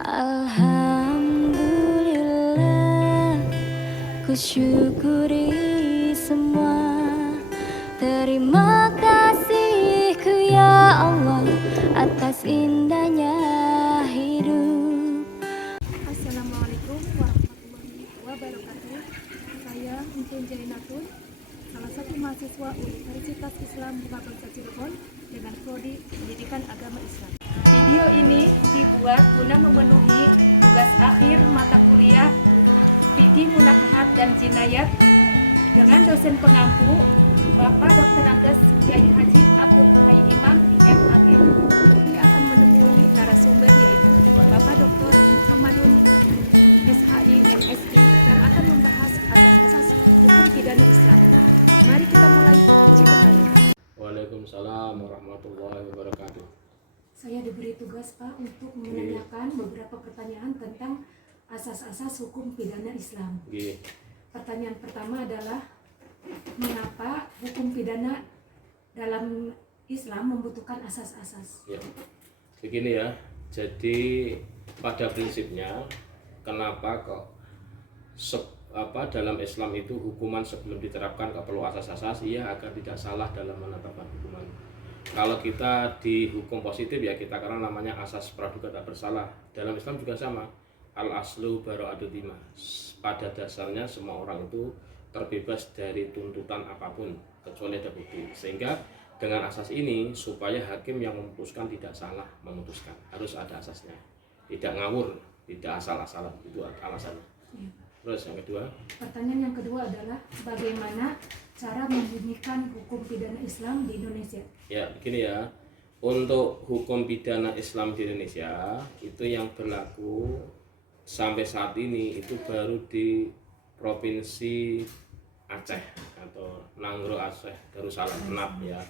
Alhamdulillah, ku syukuri semua. Terima kasihku ya Allah atas indahnya hidup. Assalamualaikum warahmatullahi wabarakatuh. Saya Untun Jainatun, salah satu mahasiswa Universitas Islam Buka Bangsa Cirebon dengan prodi Pendidikan Agama Islam. Video ini dibuat guna memenuhi tugas akhir mata kuliah Fikih Munakat dan Jinayat dengan dosen pengampu Bapak Dr. Andes Kiai Haji Agung Kiai Imam MAG, yang akan menemui narasumber yaitu Bapak Dr. Muhammad SHI MSI yang akan membahas asas-asas hukum pidana Islam. Mari kita mulai. Waalaikumsalam warahmatullahi wabarakatuh. Saya diberi tugas Pak untuk menanyakan beberapa pertanyaan tentang asas-asas hukum pidana Islam. Pertanyaan pertama adalah mengapa hukum pidana dalam Islam membutuhkan asas-asas? Ya, begini ya. Jadi pada prinsipnya kenapa kok dalam Islam itu hukuman sebelum diterapkan kok perlu asas-asas? Iya, agar tidak salah dalam menetapkan hukuman. Kalau kita dihukum positif ya kita karena namanya asas praduga tak bersalah. Dalam Islam juga sama. Al-aslu bara'atu dhimah. Pada dasarnya semua orang itu terbebas dari tuntutan apapun kecuali ada bukti. Sehingga dengan asas ini supaya hakim yang memutuskan tidak salah memutuskan, harus ada asasnya. Tidak ngawur, tidak asal-asalan, itu alasannya. Terus yang kedua? Pertanyaan yang kedua adalah bagaimana cara membunyikan hukum pidana Islam di Indonesia? Ya, begini ya. Untuk hukum pidana Islam di Indonesia itu yang berlaku sampai saat ini itu baru di Provinsi Aceh atau Nanggro Aceh Darussalam Nap ya.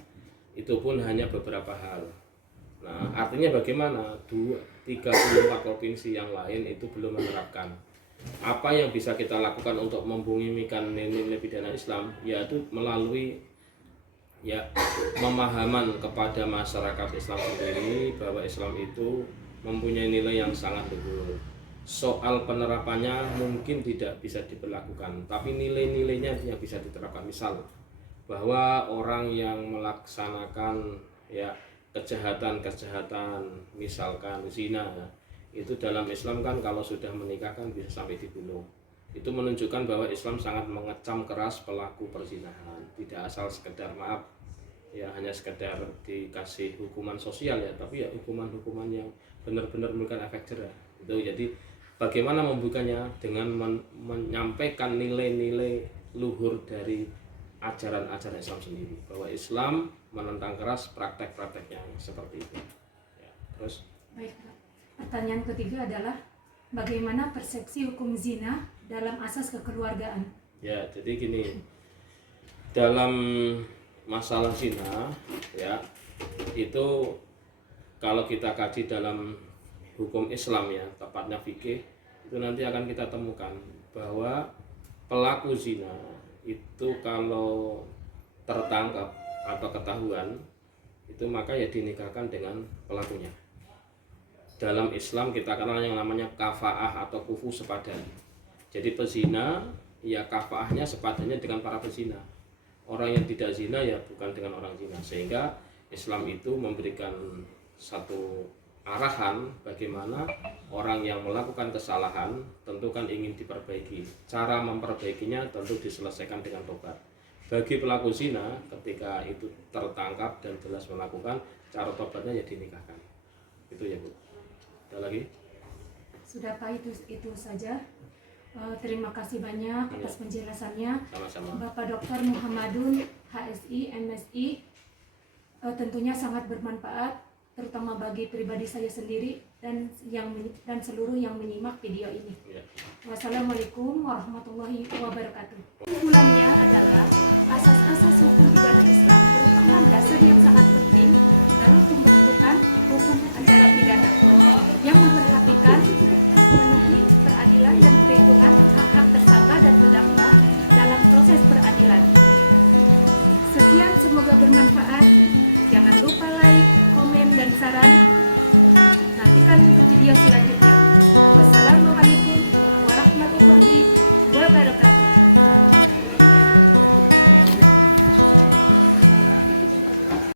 Itu pun hanya beberapa hal. Nah, artinya bagaimana? 34 provinsi yang lain itu belum menerapkan. Apa yang bisa kita lakukan untuk membumikan nilai-nilai pidana Islam? Yaitu melalui pemahaman kepada masyarakat Islam sendiri bahwa Islam itu mempunyai nilai yang sangat luhur. Soal penerapannya mungkin tidak bisa diberlakukan, tapi nilai-nilainya yang bisa diterapkan. Misal bahwa orang yang melaksanakan kejahatan, misalkan zina ya, itu dalam Islam kan kalau sudah menikah kan bisa sampai dibunuh. Itu menunjukkan bahwa Islam sangat mengecam keras pelaku perzinahan. Tidak asal sekedar maaf ya, hanya sekedar dikasih hukuman sosial ya, tapi ya hukuman-hukuman yang benar-benar memberikan efek jerah. Itu jadi bagaimana membukanya dengan menyampaikan nilai-nilai luhur dari ajaran-ajaran Islam sendiri, bahwa Islam menentang keras praktek-prakteknya seperti itu ya. Terus Baik, Pak. Pertanyaan ketiga adalah bagaimana persepsi hukum zina dalam asas kekeluargaan? ya, jadi gini, dalam masalah zina ya, itu kalau kita kaji dalam hukum Islam ya, tepatnya fikih, itu nanti akan kita temukan bahwa pelaku zina itu kalau tertangkap atau ketahuan itu maka ya dinikahkan dengan pelakunya. Dalam Islam kita kenal yang namanya kafaah atau kufu sepadan. Jadi pezina ya kafaahnya sepadannya dengan para pezina. Orang yang tidak zina ya bukan dengan orang zina. Sehingga Islam itu memberikan satu arahan bagaimana orang yang melakukan kesalahan tentu kan ingin diperbaiki. Cara memperbaikinya tentu diselesaikan dengan tobat. Bagi pelaku zina ketika itu tertangkap dan jelas melakukan, cara tobatnya ya dinikahkan. Itu ya Bu. Ada lagi? Sudah Pak, itu saja. Terima kasih banyak atas penjelasannya. Sama-sama. Bapak Dr. Muhammadun HSI MSI tentunya sangat bermanfaat terutama bagi pribadi saya sendiri dan seluruh yang menyimak video ini. Ya. Wassalamualaikum warahmatullahi wabarakatuh. Mulanya adalah